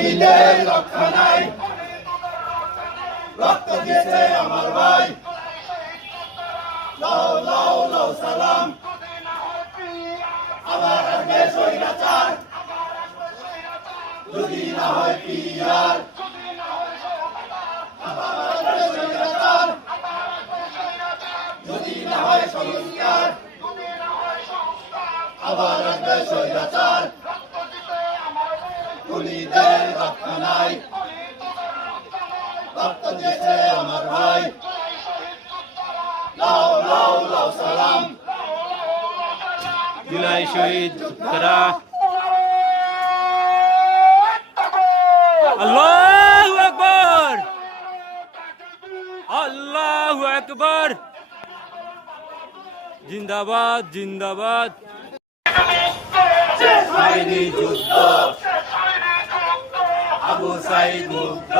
খুনিদের রক্ষা নাই, রক্ত দিয়েছে আমার ভাই। লাও লাও লাও সালাম, আবার আসবে স্বৈরাচার, যদি না হয় পিয়ার। আবার আসবে স্বৈরাচার, যদি না হয় সংস্কার। আবার আসবে স্বৈরাচার, খুনিদের রক্ষা নাই, রক্ত দিয়েছে আমার ভাই। লাও লাও লাও সালাম, জুলাই শহীদ যোদ্ধারা আল্লাহু আকবার, আল্লাহু আকবার, জিন্দাবাদ জিন্দাবাদ। শেষ হয়নি যুদ্ধ, আবু সাইদ মুগ্ধ।